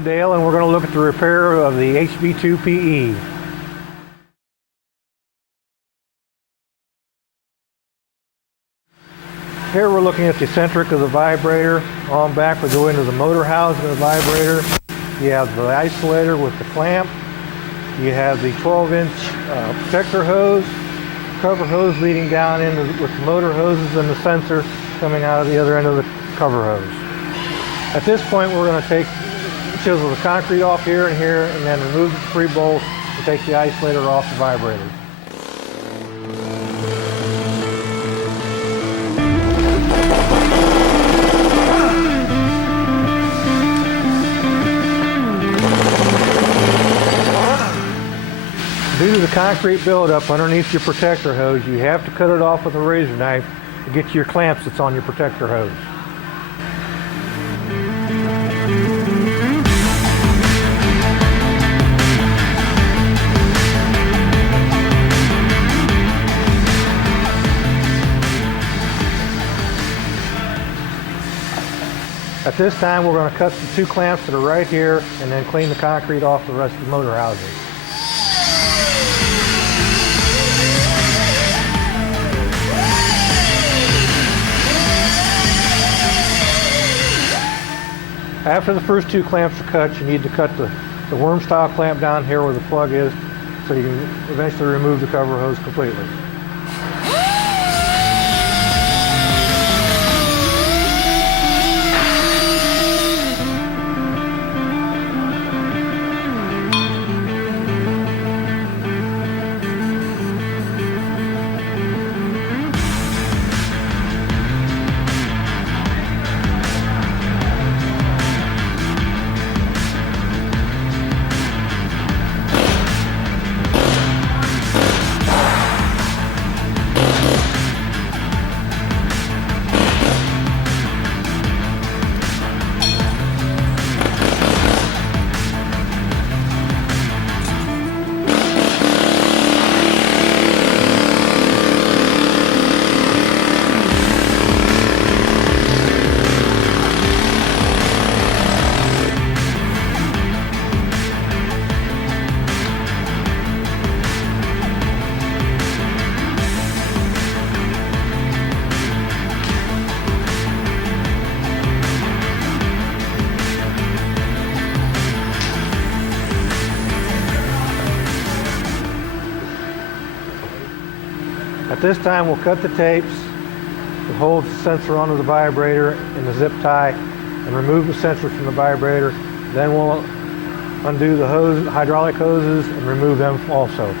I'm Dale, and we're going to look at the repair of the HB2PE. Here we're looking at the eccentric of the vibrator. On back we go into the motor housing of the vibrator. You have the isolator with the clamp. You have the 12-inch protector hose, cover hose leading down into with the motor hoses, and the sensor coming out of the other end of the cover hose. At this point we're going to chisel the concrete off here and here, and then remove the three bolts and take the isolator off the vibrator. Due to the concrete buildup underneath your protector hose, you have to cut it off with a razor knife to get to your clamps that's on your protector hose. At this time, we're going to cut the two clamps that are right here and then clean the concrete off the rest of the motor housing. After the first two clamps are cut, you need to cut the worm style clamp down here where the plug is so you can eventually remove the cover hose completely. At this time, we'll cut the tapes that hold the sensor onto the vibrator in the zip tie and remove the sensor from the vibrator. Then we'll undo the hydraulic hoses and remove them also.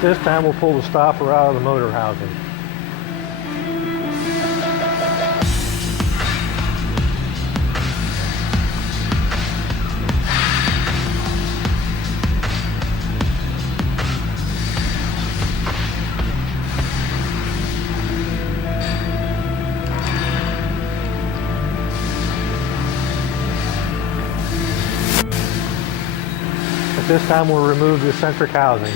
This time we'll pull the stopper out of the motor housing. At this time we'll remove the eccentric housing.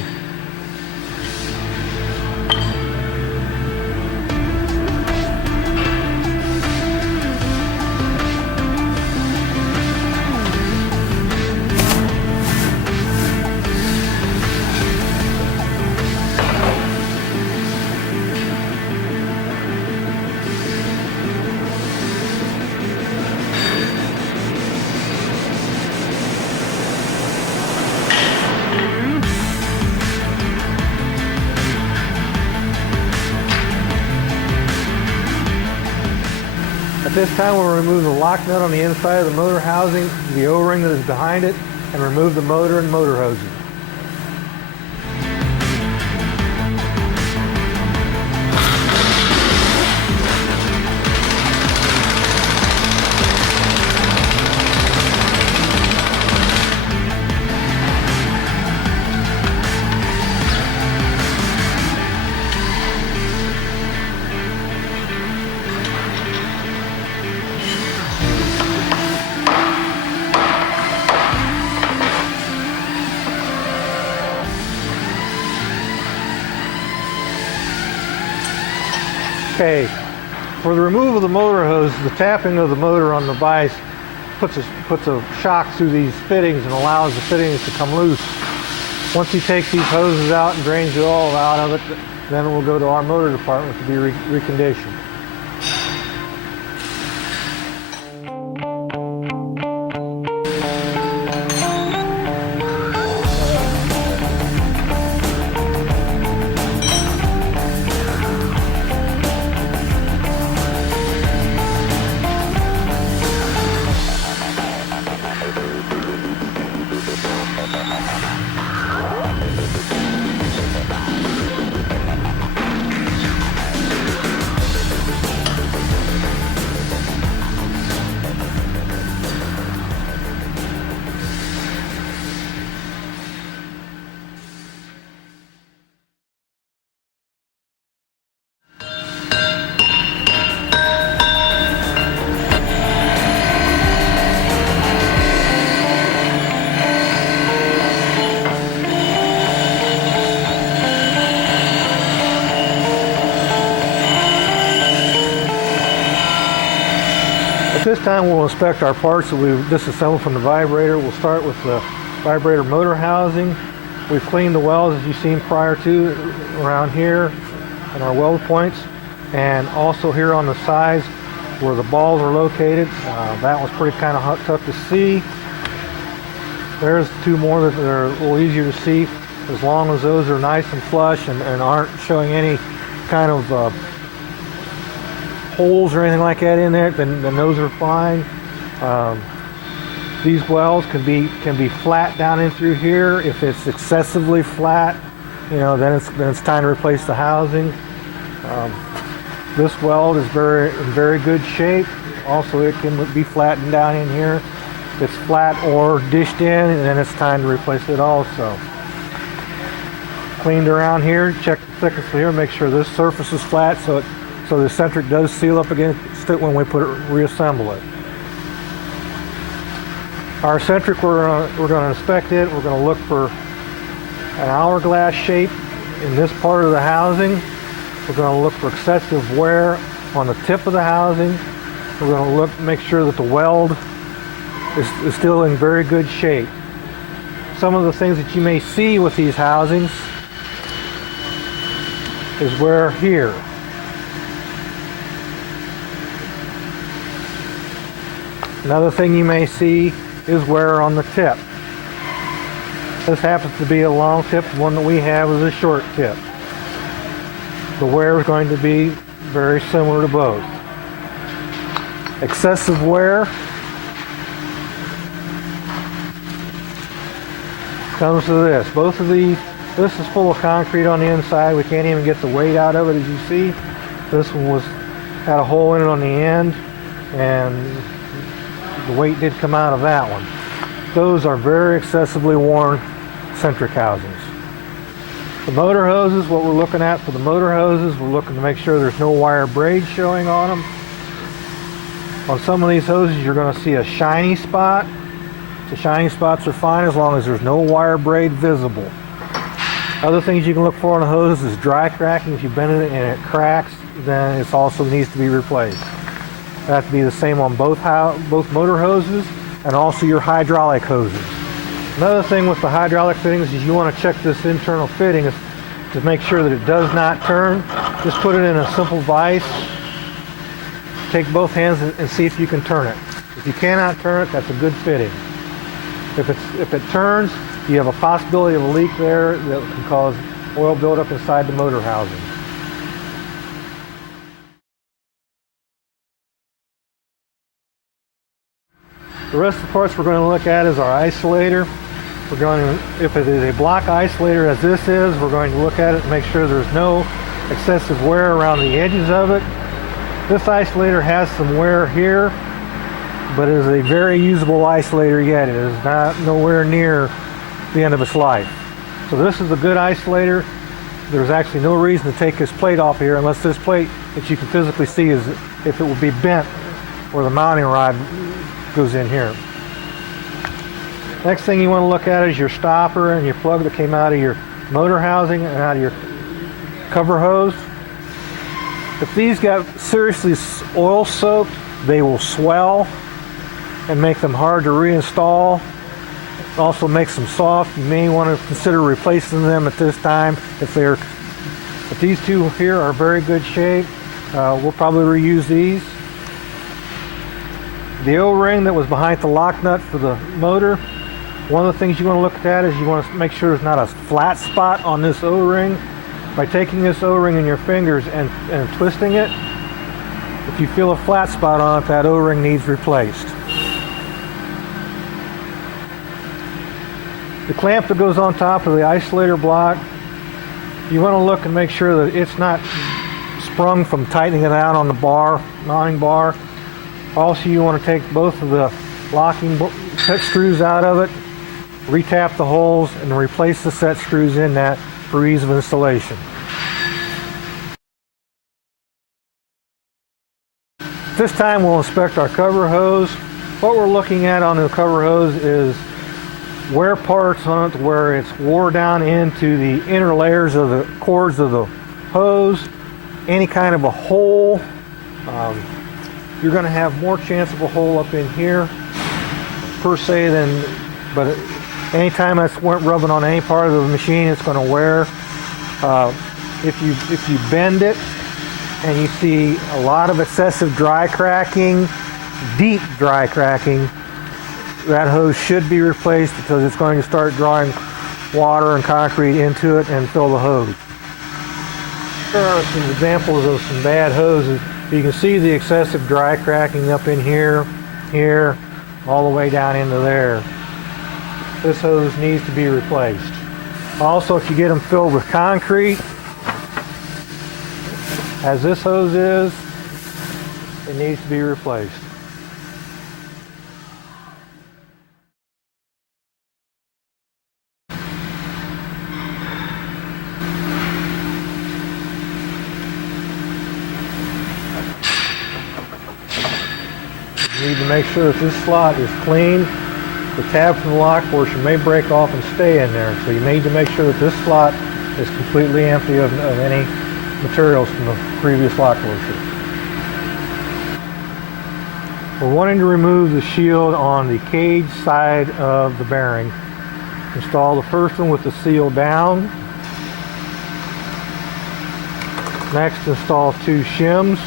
this time we'll remove the lock nut on the inside of the motor housing, the O-ring that is behind it, and remove the motor and motor hoses. Okay, for the removal of the motor hose, the tapping of the motor on the vise puts a shock through these fittings and allows the fittings to come loose. Once he takes these hoses out and drains the oil out of it, then we'll go to our motor department to be reconditioned. At this time we'll inspect our parts that we've disassembled from the vibrator. We'll start with the vibrator motor housing. We've cleaned the welds as you've seen prior to around here and our weld points, and also here on the sides where the balls are located. That was pretty kind of tough to see. There's two more that are a little easier to see. As long as those are nice and flush and aren't showing any kind of holes or anything like that in there, then those are fine. These welds can be flat down in through here. If it's excessively flat, then it's time to replace the housing. This weld is in very good shape. Also, it can be flattened down in here. If it's flat or dished in, and then it's time to replace it also. Cleaned around here, check the thickness here, make sure this surface is flat so the eccentric does seal up against it when we reassemble it. Our eccentric, we're going to inspect it. We're going to look for an hourglass shape in this part of the housing. We're going to look for excessive wear on the tip of the housing. We're going to make sure that the weld is still in very good shape. Some of the things that you may see with these housings is wear here. Another thing you may see is wear on the tip. This happens to be a long tip. The one that we have is a short tip. The wear is going to be very similar to both. Excessive wear comes to this. Both of these, this is full of concrete on the inside. We can't even get the weight out of it, as you see. This one had a hole in it on the end, and the weight did come out of that one. Those are very excessively worn eccentric housings. The motor hoses, what we're looking at for the motor hoses, we're looking to make sure there's no wire braid showing on them. On some of these hoses, you're going to see a shiny spot. The shiny spots are fine as long as there's no wire braid visible. Other things you can look for on the hoses is dry cracking. If you bend it and it cracks, then it also needs to be replaced. That has to be the same on both motor hoses and also your hydraulic hoses. Another thing with the hydraulic fittings is you want to check this internal fitting to make sure that it does not turn. Just put it in a simple vise. Take both hands and see if you can turn it. If you cannot turn it, that's a good fitting. If it turns, you have a possibility of a leak there that can cause oil buildup inside the motor housing. The rest of the parts we're going to look at is our isolator. We're going to, if it is a block isolator as this is, we're going to look at it and make sure there's no excessive wear around the edges of it. This isolator has some wear here, but it is a very usable isolator yet. It is not nowhere near the end of its life. So this is a good isolator. There's actually no reason to take this plate off here unless this plate that you can physically see is if it will be bent where the mounting rod goes in here. Next thing you want to look at is your stopper and your plug that came out of your motor housing and out of your cover hose. If these got seriously oil soaked, they will swell and make them hard to reinstall. It also makes them soft. You may want to consider replacing them at this time. If these two here are very good shape, we'll probably reuse these. The O-ring that was behind the lock nut for the motor, one of the things you want to look at is you want to make sure there's not a flat spot on this O-ring. By taking this O-ring in your fingers and twisting it, if you feel a flat spot on it, that O-ring needs replaced. The clamp that goes on top of the isolator block, you want to look and make sure that it's not sprung from tightening it out on the bar, mounting bar. Also, you want to take both of the locking set screws out of it, retap the holes, and replace the set screws in that for ease of installation. This time we'll inspect our cover hose. What we're looking at on the cover hose is wear parts on it where it's wore down into the inner layers of the cords of the hose, any kind of a hole. You're going to have more chance of a hole up in here per se but anytime that's rubbing on any part of the machine, it's going to wear. If you bend it and you see a lot of excessive dry cracking, deep dry cracking, that hose should be replaced because it's going to start drawing water and concrete into it and fill the hose. There are some examples of some bad hoses. You can see the excessive dry cracking up in here, all the way down into there. This hose needs to be replaced. Also, if you get them filled with concrete, as this hose is, it needs to be replaced. You need to make sure that this slot is clean. The tab from the lock washer may break off and stay in there, so you need to make sure that this slot is completely empty of any materials from the previous lock washer. We're wanting to remove the shield on the cage side of the bearing. Install the first one with the seal down. Next, install two shims.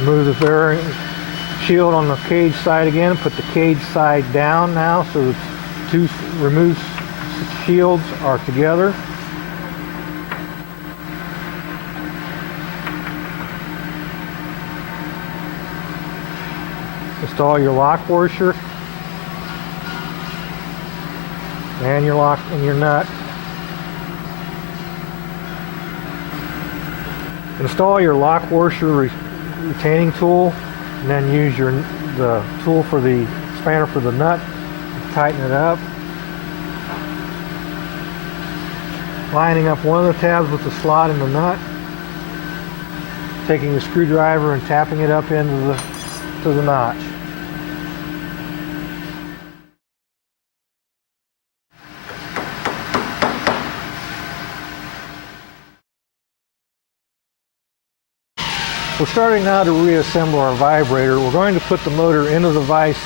Remove the bearing shield on the cage side again. Put the cage side down now so the two removed shields are together. Install your lock washer and your lock and your nut. Install your lock washer retaining tool, and then use the tool for the spanner for the nut to tighten it up. Lining up one of the tabs with the slot in the nut, taking the screwdriver and tapping it up into the notch. We're starting now to reassemble our vibrator. We're going to put the motor into the vise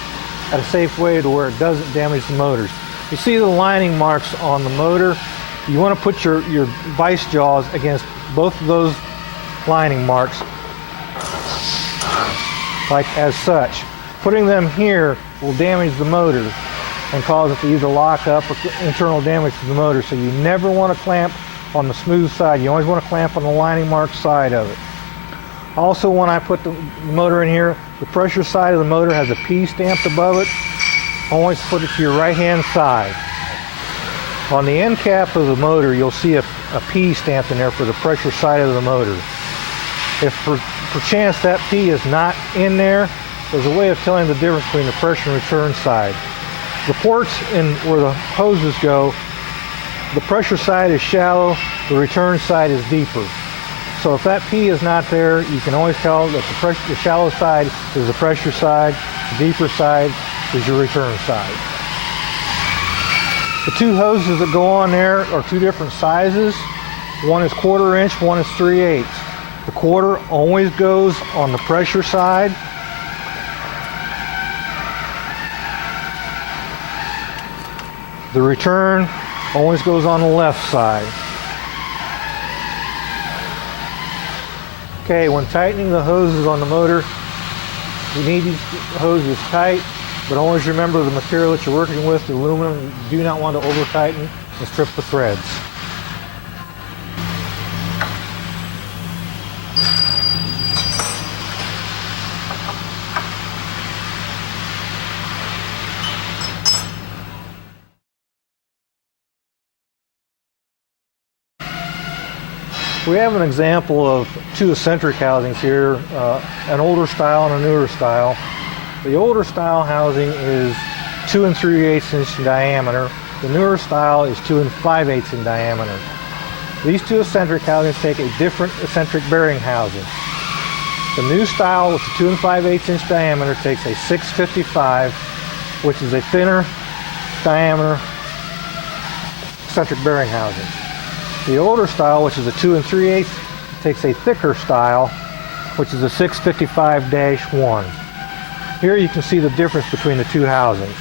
at a safe way to where it doesn't damage the motors. You see the lining marks on the motor. You want to put your vice jaws against both of those lining marks, like as such. Putting them here will damage the motor and cause it to either lock up or internal damage to the motor. So you never want to clamp on the smooth side. You always want to clamp on the lining mark side of it. Also, when I put the motor in here, the pressure side of the motor has a P stamped above it. Always put it to your right hand side. On the end cap of the motor, you'll see a P stamped in there for the pressure side of the motor. If perchance that P is not in there, there's a way of telling the difference between the pressure and return side. The ports in where the hoses go, the pressure side is shallow, the return side is deeper. So if that P is not there, you can always tell that the shallow side is the pressure side, the deeper side is your return side. The two hoses that go on there are two different sizes. One is 1/4 inch, one is 3/8. The 1/4 always goes on the pressure side. The return always goes on the left side. Okay, when tightening the hoses on the motor, you need these hoses tight, but always remember the material that you're working with, the aluminum, you do not want to over tighten and strip the threads. We have an example of two eccentric housings here, an older style and a newer style. The older style housing is 2 3/8 inch in diameter. The newer style is 2 5/8 in diameter. These two eccentric housings take a different eccentric bearing housing. The new style with the 2 5/8 inch diameter takes a 655, which is a thinner diameter eccentric bearing housing. The older style, which is a 2 3/8, takes a thicker style, which is a 655-1. Here you can see the difference between the two housings.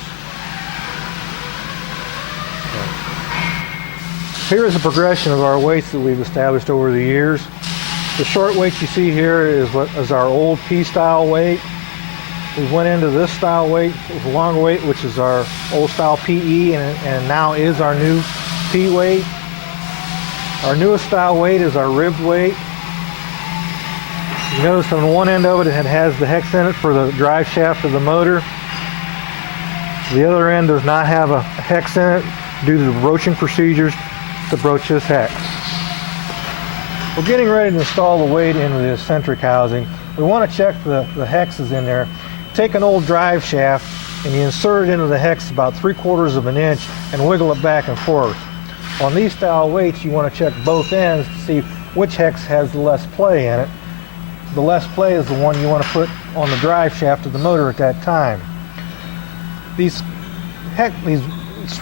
Here is a progression of our weights that we've established over the years. The short weight you see here is what is our old P-style weight. We went into this style weight, the long weight, which is our old style PE, and now is our new P weight. Our newest style weight is our ribbed weight. You notice on one end of it, it has the hex in it for the drive shaft of the motor. The other end does not have a hex in it due to the broaching procedures to broach this hex. We're getting ready to install the weight into the eccentric housing. We want to check the hexes in there. Take an old drive shaft and you insert it into the hex about 3/4 of an inch and wiggle it back and forth. On these style weights, you want to check both ends to see which hex has the less play in it. The less play is the one you want to put on the drive shaft of the motor at that time. These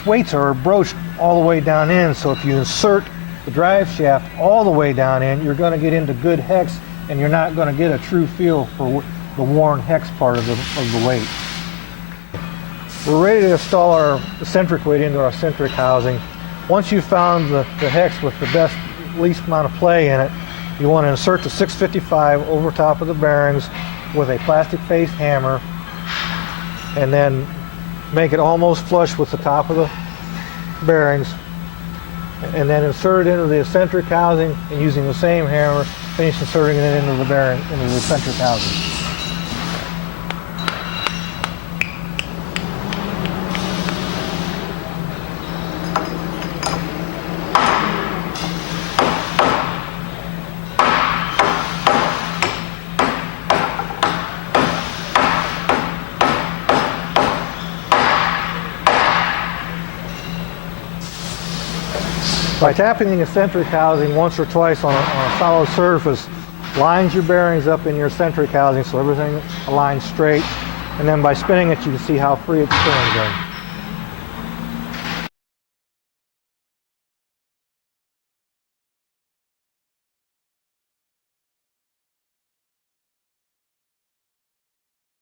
weights are broached all the way down in, so if you insert the drive shaft all the way down in, you're going to get into good hex and you're not going to get a true feel for the worn hex part of the weight. We're ready to install our eccentric weight into our eccentric housing. Once you've found the hex with the least amount of play in it, you want to insert the 655 over top of the bearings with a plastic face hammer and then make it almost flush with the top of the bearings, and then insert it into the eccentric housing, and using the same hammer, finish inserting it into the eccentric housing. By tapping the eccentric housing once or twice on a solid surface, lines your bearings up in your eccentric housing so everything aligns straight, and then by spinning it you can see how free it spins in.